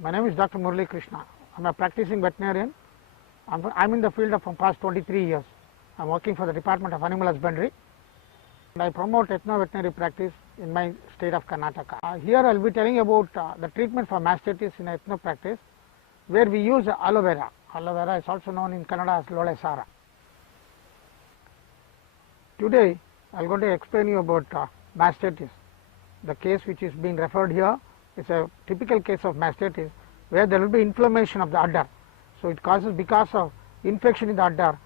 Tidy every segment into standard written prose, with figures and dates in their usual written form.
My name is Dr. Murali Krishna. I am a practicing veterinarian. I am in the field from past 23 years. I am working for the Department of Animal Husbandry, and I promote ethno-veterinary practice in my state of Karnataka. Here I will be telling about the treatment for mastitis in ethno practice, where we use aloe vera. Aloe vera is also known in Kannada as Lole Sara. Today I am going to explain you about mastitis. The case which is being referred here is a typical case of mastitis, where there will be inflammation of the udder. So it causes because of infection in the udder,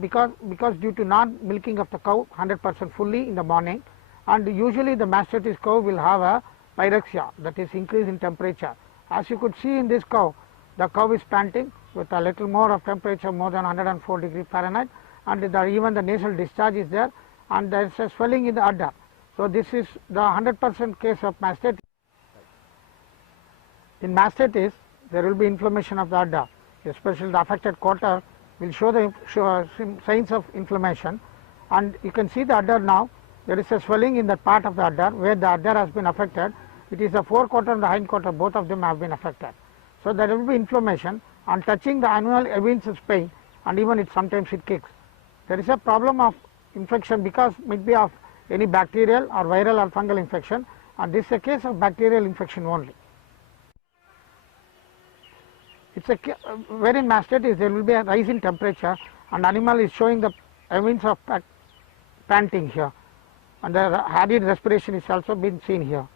because due to non-milking of the cow 100% fully in the morning, and usually the mastitis cow will have a pyrexia, that is increase in temperature. As you could see in this cow, the cow is panting with a little more of temperature, more than 104 degree Fahrenheit, and even the nasal discharge is there, and there is a swelling in the udder. So this is the 100% case of mastitis. In mastitis, there will be inflammation of the udder, especially the affected quarter will show the signs of inflammation, and you can see the udder now. There is a swelling in that part of the udder where the udder has been affected. It is the forequarter and the hindquarter, both of them have been affected. So there will be inflammation, and touching the animal evinces pain, and even sometimes it kicks. There is a problem of infection because maybe of any bacterial or viral or fungal infection, and this is a case of bacterial infection only. It's where in mastitis there will be a rise in temperature, and animal is showing the evidence of panting here, and the hurried respiration is also been seen here.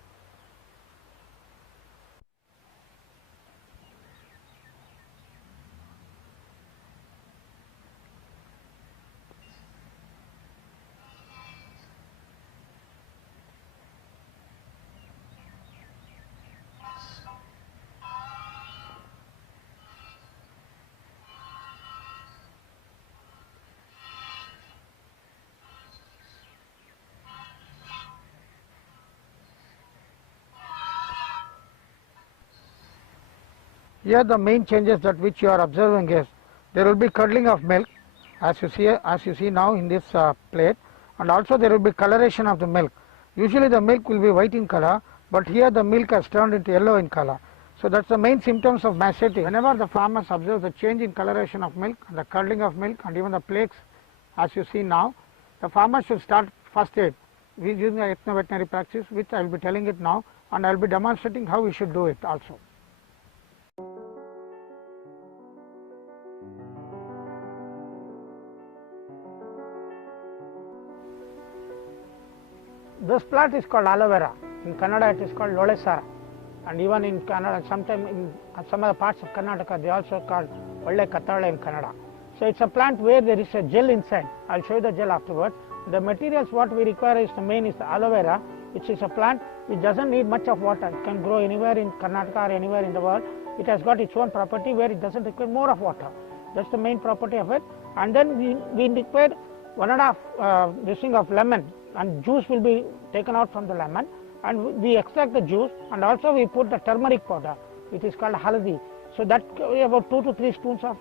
Here the main changes that which you are observing is there will be curdling of milk, as you see now in this plate, and also there will be coloration of the milk. Usually the milk will be white in color, but here the milk has turned into yellow in color. So that's the main symptoms of mastitis. Whenever the farmers observe the change in coloration of milk, the curdling of milk, and even the plaques, as you see now, the farmer should start first aid using the ethno-veterinary practice, which I will be telling it now, and I will be demonstrating how we should do it also. This plant is called aloe vera. In Kannada it is called Lole Sara, and even in Kannada, sometime in some other parts of Karnataka they also call Olle Kattale in Kannada. So it's a plant where there is a gel inside. I'll show you the gel afterwards. The materials what we require is the main is the aloe vera, which is a plant which doesn't need much of water. It can grow anywhere in Karnataka or anywhere in the world. It has got its own property where it doesn't require more of water. That's the main property of it. And then we require 1.5 this thing of lemon, and juice will be taken out from the lemon, and we extract the juice, and also we put the turmeric powder, it is called haldi. So that about 2 to 3 spoons of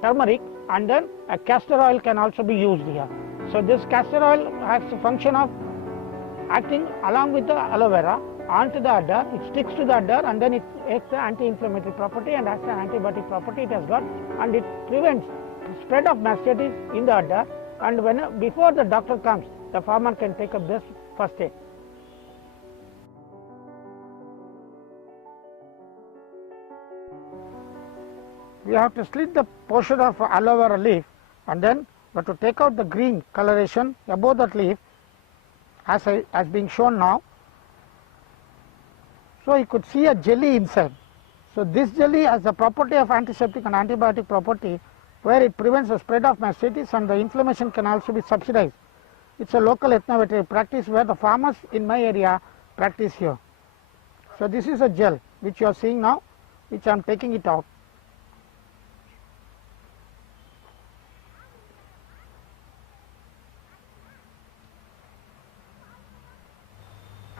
turmeric, and then a castor oil can also be used here. So this castor oil has the function of acting along with the aloe vera onto the udder. It sticks to the udder, and then it has the anti-inflammatory property and has the antibiotic property it has got, and it prevents spread of mastitis in the udder. And before the doctor comes, the farmer can take up this first aid. We have to slit the portion of aloe vera leaf, and then we have to take out the green coloration above that leaf, as being shown now. So you could see a jelly inside. So this jelly has the property of antiseptic and antibiotic property, where it prevents the spread of mastitis, and the inflammation can also be subsidized. It's a local ethno-veterinary practice where the farmers in my area practice here. So this is a gel which you are seeing now, which I am taking it out.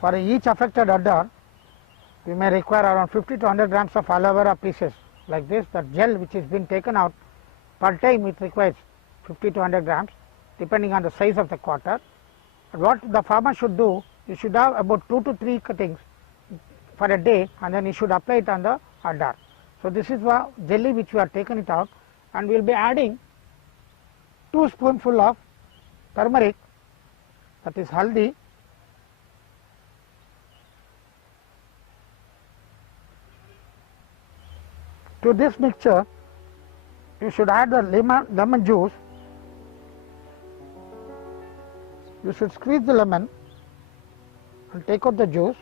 For each affected udder, we may require around 50 to 100 grams of aloe vera pieces like this. The gel which is been taken out, per time it requires 50 to 100 grams depending on the size of the quarter. And what the farmer should do, you should have about 2 to 3 cuttings for a day, and then you should apply it on the udder. So this is the jelly which we are taken it out, and we will be adding 2 spoonful of turmeric, that is haldi, to this mixture. You should add the lemon juice. You should squeeze the lemon and take out the juice.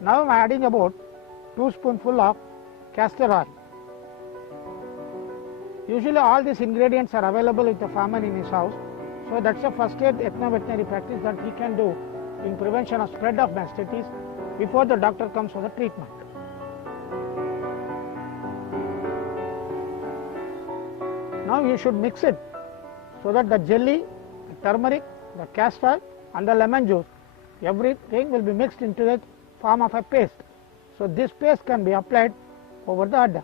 Now I am adding about 2 spoonful of castor oil. Usually all these ingredients are available with the farmer in his house. So that's the first aid ethno-veterinary practice that he can do in prevention of spread of mastitis before the doctor comes for the treatment. Now you should mix it so that the jelly, the turmeric, the castor oil and the lemon juice, everything will be mixed into the form of a paste. So this paste can be applied over the udder.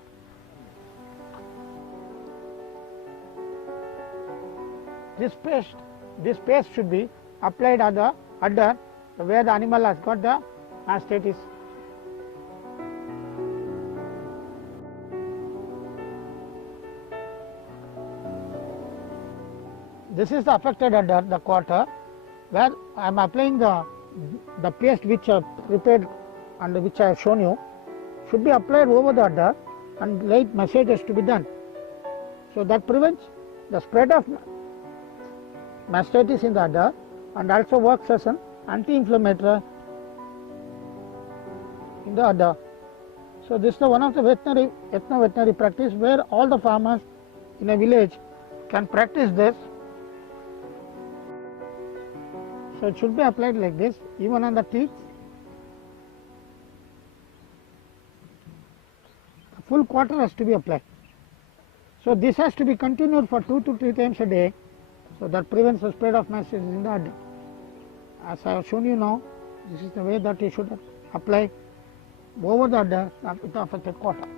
This paste should be applied on the udder where the animal has got the mastitis. This is the affected udder, the quarter, where I am applying the paste which I prepared and which I have shown you, should be applied over the udder and light massages to be done. So that prevents the spread of mastitis in the udder and also works as an anti-inflammatory in the udder. So this is one of the ethno-veterinary practice where all the farmers in a village can practice this. So it should be applied like this, even on the teeth. The full quarter has to be applied. So this has to be continued for 2 to 3 times a day, so that prevents the spread of mastitis in the udder. As I have shown you now, this is the way that you should apply over the udder with the affected quarter.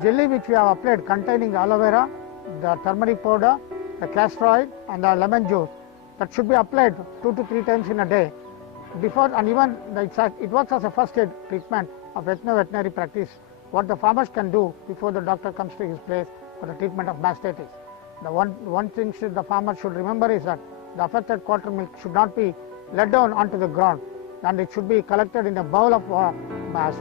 Jelly which we have applied containing aloe vera, the turmeric powder, the castor oil and the lemon juice, that should be applied 2 to 3 times in a day before, and even it works as a first aid treatment of ethno-veterinary practice, what the farmers can do before the doctor comes to his place for the treatment of mastitis. The one thing the farmer should remember is that the affected quarter milk should not be let down onto the ground, and it should be collected in a bowl of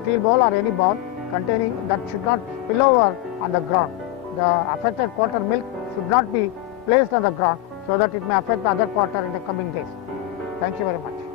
steel bowl or any bowl containing, that should not spill over on the ground. The affected quarter milk should not be placed on the ground so that it may affect the other quarter in the coming days. Thank you very much.